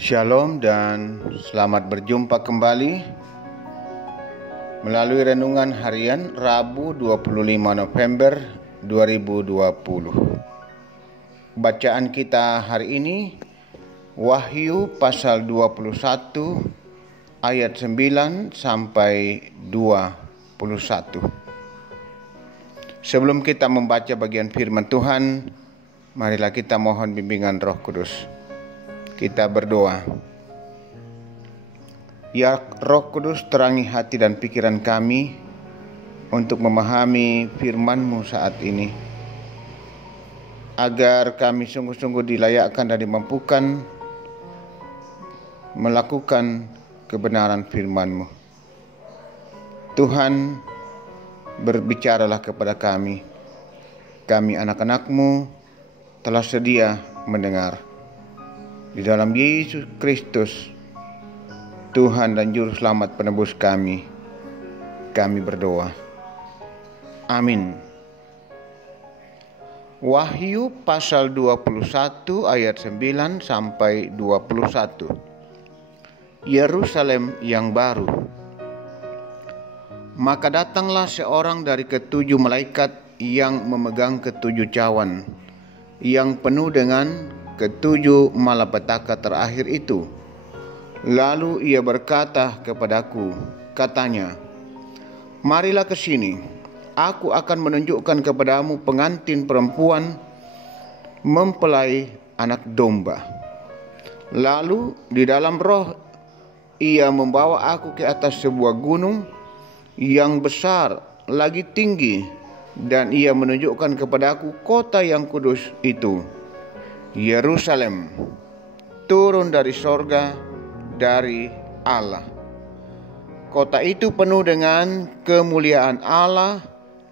Shalom dan selamat berjumpa kembali melalui renungan harian Rabu 25 November 2020. Bacaan kita hari ini Wahyu pasal 21 ayat 9 sampai 21. Sebelum kita membaca bagian firman Tuhan, marilah kita mohon bimbingan Roh Kudus. Kita berdoa. Ya Roh Kudus, terangi hati dan pikiran kami untuk memahami firman-Mu saat ini, agar kami sungguh-sungguh dilayakkan dan dimampukan melakukan kebenaran firman-Mu. Tuhan, berbicaralah kepada kami. Kami anak-anak-Mu telah sedia mendengar. Di dalam Yesus Kristus, Tuhan dan Juru Selamat penebus kami berdoa. Amin. Wahyu pasal 21 ayat 9 sampai 21. Yerusalem yang baru. Maka datanglah seorang dari ketujuh malaikat yang memegang ketujuh cawan, yang penuh dengan ketujuh malapetaka terakhir itu. Lalu ia berkata kepadaku, katanya, marilah ke sini, aku akan menunjukkan kepadamu pengantin perempuan mempelai anak domba. Lalu di dalam roh ia membawa aku ke atas sebuah gunung yang besar lagi tinggi, dan ia menunjukkan kepadaku kota yang kudus itu, Yerusalem, turun dari sorga dari Allah. Kota itu penuh dengan kemuliaan Allah,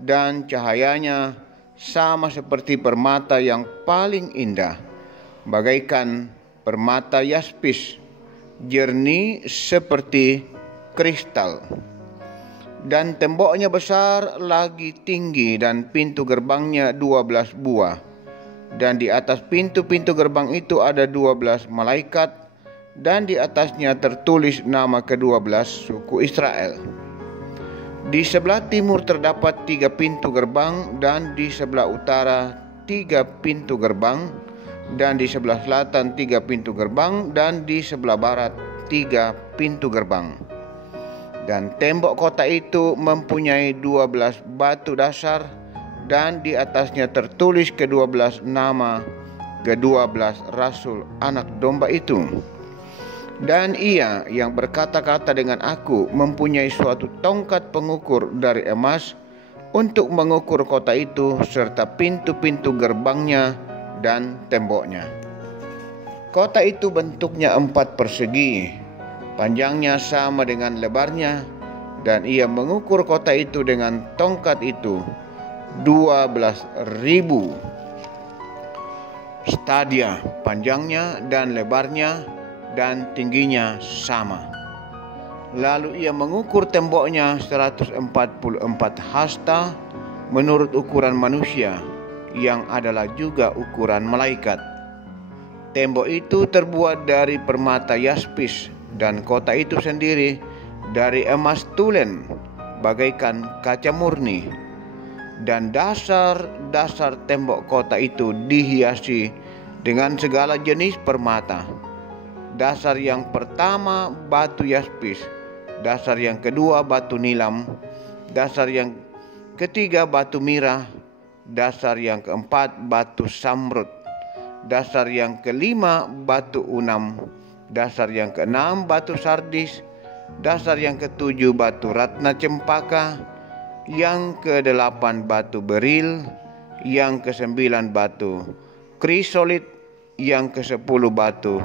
dan cahayanya sama seperti permata yang paling indah, bagaikan permata yaspis, jernih seperti kristal. Dan temboknya besar lagi tinggi, dan pintu gerbangnya 12 buah. Dan di atas pintu-pintu gerbang itu ada 12 malaikat, dan di atasnya tertulis nama ke-12 suku Israel. Di sebelah timur terdapat 3 pintu gerbang, dan di sebelah utara 3 pintu gerbang, dan di sebelah selatan 3 pintu gerbang, dan di sebelah barat 3 pintu gerbang. Dan tembok kota itu mempunyai 12 batu dasar, dan di atasnya tertulis ke-12 nama ke-12 rasul anak domba itu. Dan ia yang berkata-kata dengan aku mempunyai suatu tongkat pengukur dari emas untuk mengukur kota itu serta pintu-pintu gerbangnya dan temboknya. Kota itu bentuknya 4 persegi, panjangnya sama dengan lebarnya, dan ia mengukur kota itu dengan tongkat itu 12.000 stadia, panjangnya dan lebarnya dan tingginya sama. Lalu ia mengukur temboknya 144 hasta menurut ukuran manusia, yang adalah juga ukuran malaikat. Tembok itu terbuat dari permata yaspis, dan kota itu sendiri dari emas tulen bagaikan kaca murni. Dan dasar-dasar tembok kota itu dihiasi dengan segala jenis permata. Dasar yang pertama batu yaspis, dasar yang kedua batu nilam, dasar yang ketiga batu mirah, dasar yang keempat batu samrud, dasar yang kelima batu unam, dasar yang keenam batu sardis, dasar yang ketujuh batu ratna cempaka, yang kedelapan batu beril, yang kesembilan batu krisolit, yang ke-10 batu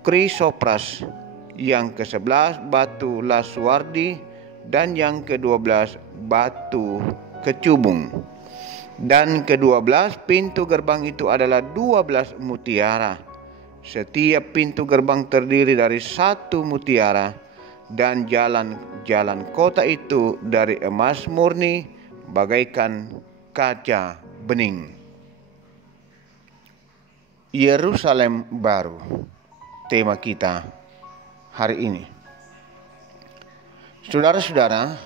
krisopras, yang ke-11 batu laswardi, dan yang ke-12 batu kecubung. Dan ke-12 pintu gerbang itu adalah 12 mutiara. Setiap pintu gerbang terdiri dari 1 mutiara, dan jalan-jalan kota itu dari emas murni bagaikan kaca bening. Yerusalem baru. tema kita hari ini. Saudara-saudara,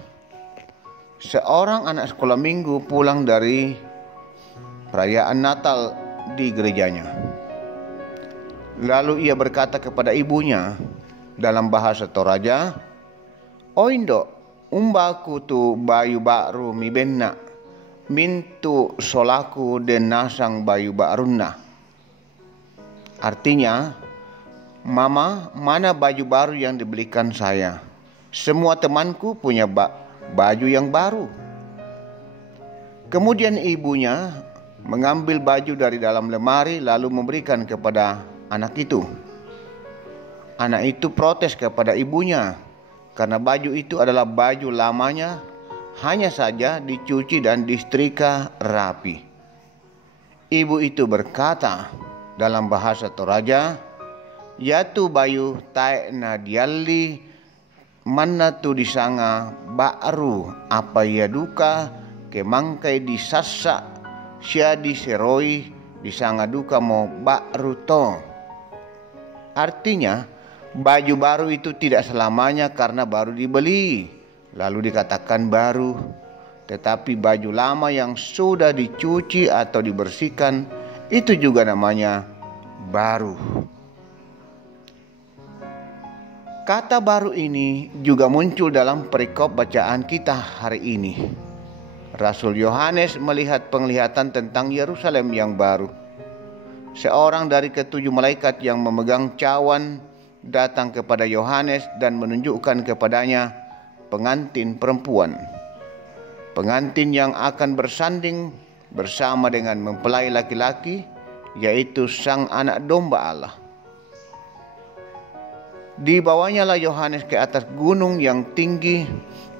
seorang anak sekolah minggu pulang dari perayaan Natal di gerejanya. Lalu ia berkata kepada ibunya dalam bahasa Toraja, "Oindo, umbaku tu bayu baru mi benna, mintu solaku den nasang bayu barunna." Artinya, "Mama, mana baju baru yang dibelikan saya? Semua temanku punya baju yang baru." Kemudian ibunya mengambil baju dari dalam lemari lalu memberikan kepada anak itu. Anak itu protes kepada ibunya karena baju itu adalah baju lamanya, hanya saja dicuci dan disetrika rapi. Ibu itu berkata dalam bahasa Toraja, "Yatu bayu tae na dialli mana tu disanga baru apa ya duka kemangkai disassa sia diseroi disanga duka mo baru to." Artinya, baju baru itu tidak selamanya karena baru dibeli lalu dikatakan baru, tetapi baju lama yang sudah dicuci atau dibersihkan itu juga namanya baru. Kata baru ini juga muncul dalam perikop bacaan kita hari ini. Rasul Yohanes melihat penglihatan tentang Yerusalem yang baru. Seorang dari ketujuh malaikat yang memegang cawan datang kepada Yohanes dan menunjukkan kepadanya pengantin perempuan. Pengantin yang akan bersanding bersama dengan mempelai laki-laki, yaitu sang anak domba Allah. Dibawanya lah Yohanes ke atas gunung yang tinggi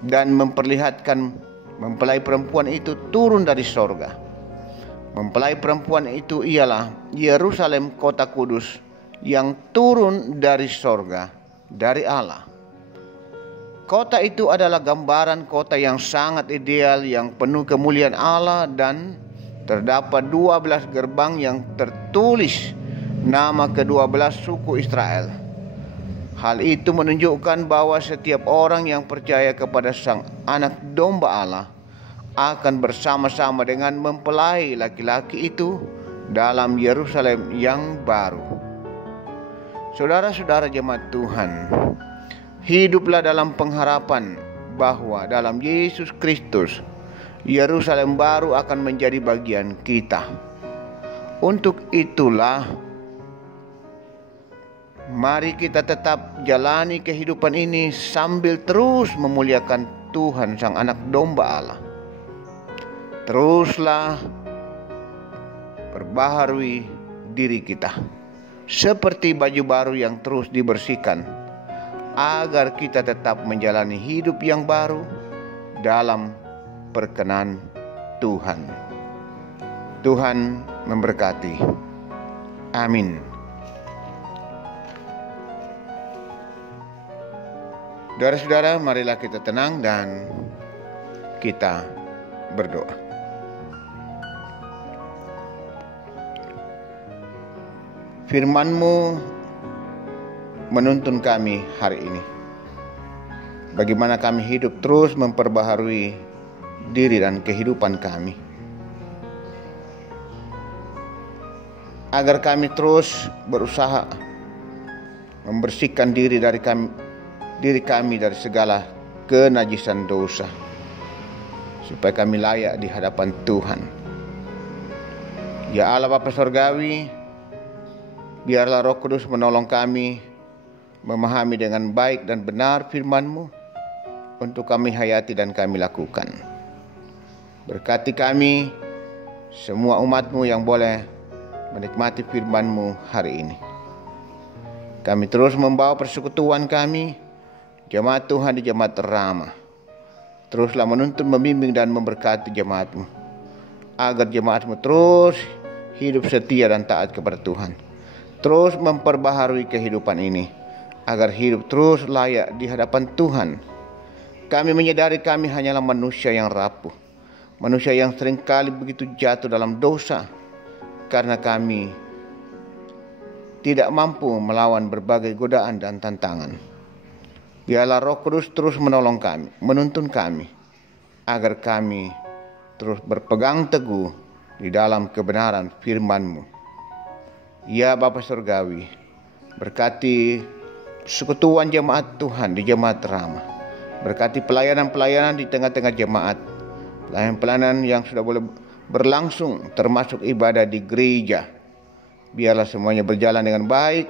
dan memperlihatkan mempelai perempuan itu turun dari sorga. Mempelai perempuan itu ialah Yerusalem, kota kudus yang turun dari sorga, dari Allah. Kota itu adalah gambaran kota yang sangat ideal, yang penuh kemuliaan Allah, dan terdapat 12 gerbang yang tertulis nama ke-12 suku Israel. Hal itu menunjukkan bahwa setiap orang yang percaya kepada sang anak domba Allah akan bersama-sama dengan mempelai laki-laki itu dalam Yerusalem yang baru. Saudara-saudara jemaat Tuhan, hiduplah dalam pengharapan bahwa dalam Yesus Kristus Yerusalem baru akan menjadi bagian kita. Untuk itulah, mari kita tetap jalani kehidupan ini sambil terus memuliakan Tuhan Sang Anak Domba Allah. Teruslah perbaharui diri kita seperti baju baru yang terus dibersihkan, agar kita tetap menjalani hidup yang baru dalam perkenan Tuhan. Tuhan memberkati. Amin. Saudara-saudara, marilah kita tenang dan kita berdoa. Firman-Mu menuntun kami hari ini, bagaimana kami hidup terus memperbaharui diri dan kehidupan kami, agar kami terus berusaha membersihkan diri kami dari segala kenajisan dosa, supaya kami layak di hadapan Tuhan. Ya Allah Bapa Sorgawi, biarlah Roh Kudus menolong kami memahami dengan baik dan benar firman-Mu untuk kami hayati dan kami lakukan. Berkati kami, semua umat-Mu yang boleh menikmati firman-Mu hari ini. Kami terus membawa persekutuan kami, jemaat Tuhan di Jemaat Rama. Teruslah menuntun, membimbing dan memberkati jemaat-Mu, agar jemaat-Mu terus hidup setia dan taat kepada Tuhan. Terus memperbaharui kehidupan ini, agar hidup terus layak di hadapan Tuhan. Kami menyadari kami hanyalah manusia yang rapuh, manusia yang seringkali begitu jatuh dalam dosa, karena kami tidak mampu melawan berbagai godaan dan tantangan. Biarlah Roh Kudus terus menolong kami, menuntun kami, agar kami terus berpegang teguh di dalam kebenaran firman-Mu. Ya Bapa Surgawi, berkati persekutuan jemaat Tuhan di Jemaat Rahmah. Berkati pelayanan-pelayanan di tengah-tengah jemaat. Pelayanan-pelayanan yang sudah boleh berlangsung, termasuk ibadah di gereja. Biarlah semuanya berjalan dengan baik.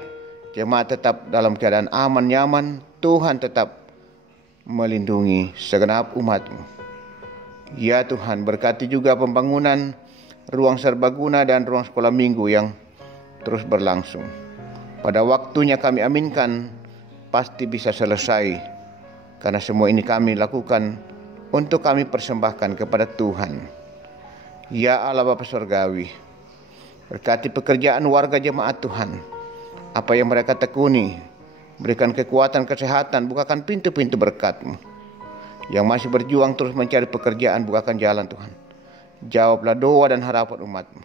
Jemaat tetap dalam keadaan aman, nyaman. Tuhan tetap melindungi segenap umat-Mu. Ya Tuhan, berkati juga pembangunan ruang serbaguna dan ruang sekolah minggu yang terus berlangsung. Pada waktunya kami aminkan pasti bisa selesai, karena semua ini kami lakukan untuk kami persembahkan kepada Tuhan. Ya Allah Bapa Surgawi, berkati pekerjaan warga jemaat Tuhan, apa yang mereka tekuni, berikan kekuatan, kesehatan, bukakan pintu-pintu berkat-Mu. Yang masih berjuang terus mencari pekerjaan, bukakan jalan Tuhan. Jawablah doa dan harapan umat-Mu.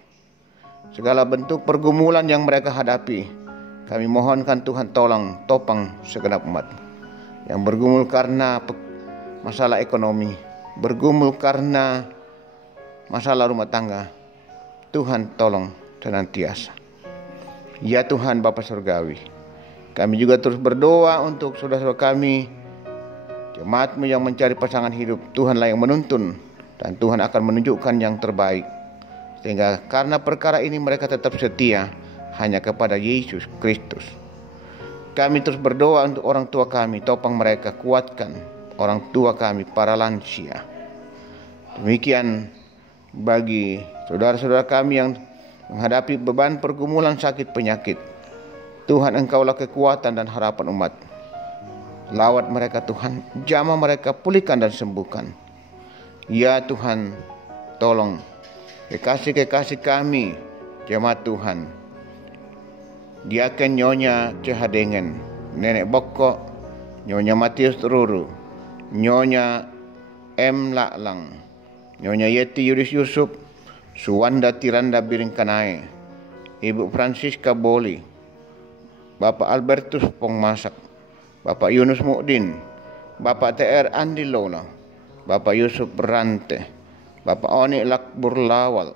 Segala bentuk pergumulan yang mereka hadapi, kami mohonkan Tuhan topang segenap umat yang bergumul karena masalah ekonomi, bergumul karena masalah rumah tangga. Tuhan tolong senantiasa. Ya Tuhan Bapa Surgawi, kami juga terus berdoa untuk saudara-saudara kami, jemaat-Mu yang mencari pasangan hidup. Tuhanlah yang menuntun, dan Tuhan akan menunjukkan yang terbaik. Sehingga karena perkara ini mereka tetap setia hanya kepada Yesus Kristus. Kami terus berdoa untuk orang tua kami, topang mereka, kuatkan orang tua kami, para lansia. Demikian bagi saudara-saudara kami yang menghadapi beban pergumulan sakit penyakit. Tuhan, Engkaulah kekuatan dan harapan umat. Lawat mereka Tuhan, jamah mereka, pulihkan dan sembuhkan. Ya Tuhan, tolong kekasih-kekasih kami, jemaat Tuhan, Diaken Nyonya Cehadengen, Nenek Bokok, Nyonya Matius Ruru, Nyonya M. Laklang, Nyonya Yeti Yudis Yusuf, Suwanda Tiranda Biringkanai, Ibu Francisca Boli, Bapak Albertus Pongmasak, Bapak Yunus Mukdin, Bapak TR Andi Lola, Bapak Yusuf Berante, Bapak Oni Lakbur Lawal,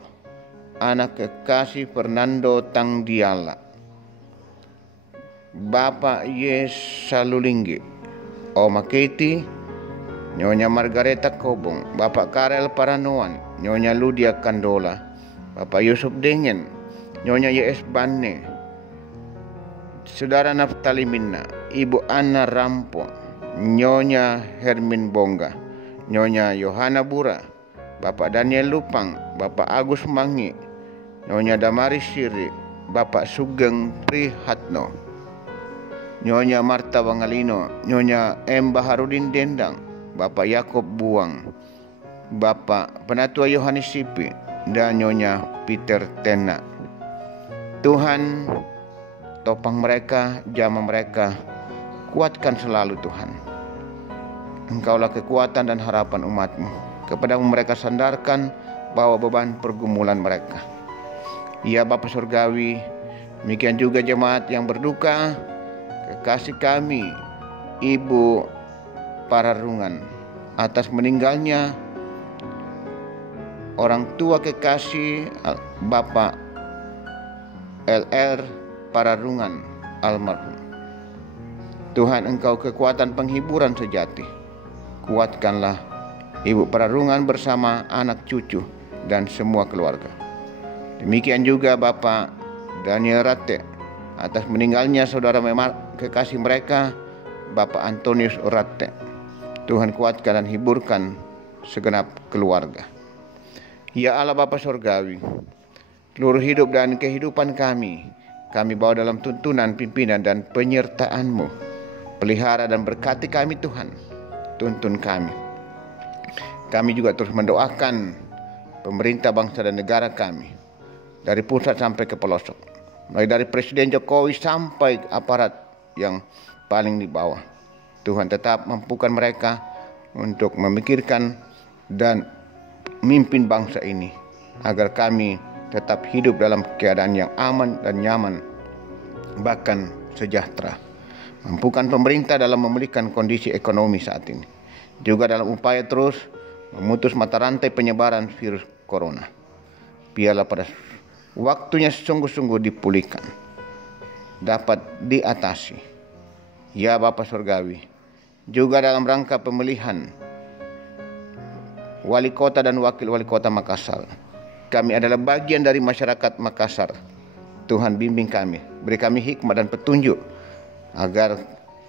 anak kekasih Fernando Tangdiala, Bapak Yes Salulinggi, Oma Keti, Nyonya Margareta Kobong, Bapak Karel Paranoan, Nyonya Ludia Kandola, Bapak Yusuf Dengen, Nyonya YS Banne, Saudara Naftali Minna, Ibu Anna Rampo, Nyonya Hermin Bongga, Nyonya Yohana Bura, Bapak Daniel Lupang, Bapak Agus Mangi, Nyonya Damaris Siri, Bapak Sugeng Prihatno, Nyonya Marta Bangalino, Nyonya M. Baharudin Dendang, Bapak Yakob Buang, Bapak Penatua Yohanes Sipi, dan Nyonya Peter Tena. Tuhan, topang mereka, jamah mereka, kuatkan selalu Tuhan. Engkaulah kekuatan dan harapan umat-Mu. Kepadamu mereka sandarkan bawa beban pergumulan mereka. Ya Bapa Surgawi, demikian juga jemaat yang berduka, kekasih kami, Ibu Pararungan, atas meninggalnya orang tua kekasih Bapak LR Pararungan almarhum. Tuhan, Engkau kekuatan penghiburan sejati. Kuatkanlah Ibu Pararungan bersama anak cucu dan semua keluarga. Demikian juga Bapak Daniel Rate atas meninggalnya saudara kekasih mereka, Bapak Antonius Rate. Tuhan, kuatkan dan hiburkan segenap keluarga. Ya Allah Bapa Surgawi, seluruh hidup dan kehidupan kami bawa dalam tuntunan, pimpinan dan penyertaan-Mu. Pelihara dan berkati kami Tuhan, tuntun kami. Kami juga terus mendoakan pemerintah bangsa dan negara kami, dari pusat sampai ke pelosok, mulai dari Presiden Jokowi sampai aparat yang paling di bawah. Tuhan, tetap mampukan mereka untuk memikirkan dan memimpin bangsa ini, agar kami tetap hidup dalam keadaan yang aman dan nyaman, bahkan sejahtera. Mampukan pemerintah dalam memulihkan kondisi ekonomi saat ini, juga dalam upaya terus memutus mata rantai penyebaran virus corona. Biarlah pada waktunya sungguh-sungguh dipulihkan, dapat diatasi. Ya Bapa Surgawi, juga dalam rangka pemilihan wali kota dan wakil wali kota Makassar, kami adalah bagian dari masyarakat Makassar. Tuhan bimbing kami, beri kami hikmat dan petunjuk, agar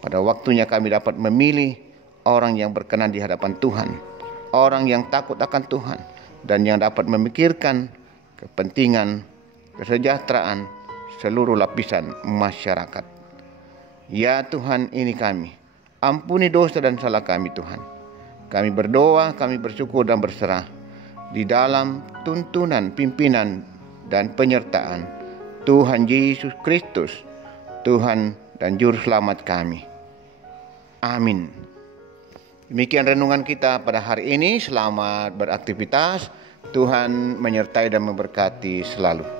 pada waktunya kami dapat memilih orang yang berkenan di hadapan Tuhan, orang yang takut akan Tuhan, dan yang dapat memikirkan kepentingan, kesejahteraan seluruh lapisan masyarakat. Ya Tuhan, ini kami, ampuni dosa dan salah kami Tuhan. Kami berdoa, kami bersyukur dan berserah di dalam tuntunan, pimpinan, dan penyertaan Tuhan Yesus Kristus, Tuhan dan Juru Selamat kami. Amin. Demikian renungan kita pada hari ini. Selamat beraktivitas. Tuhan menyertai dan memberkati selalu.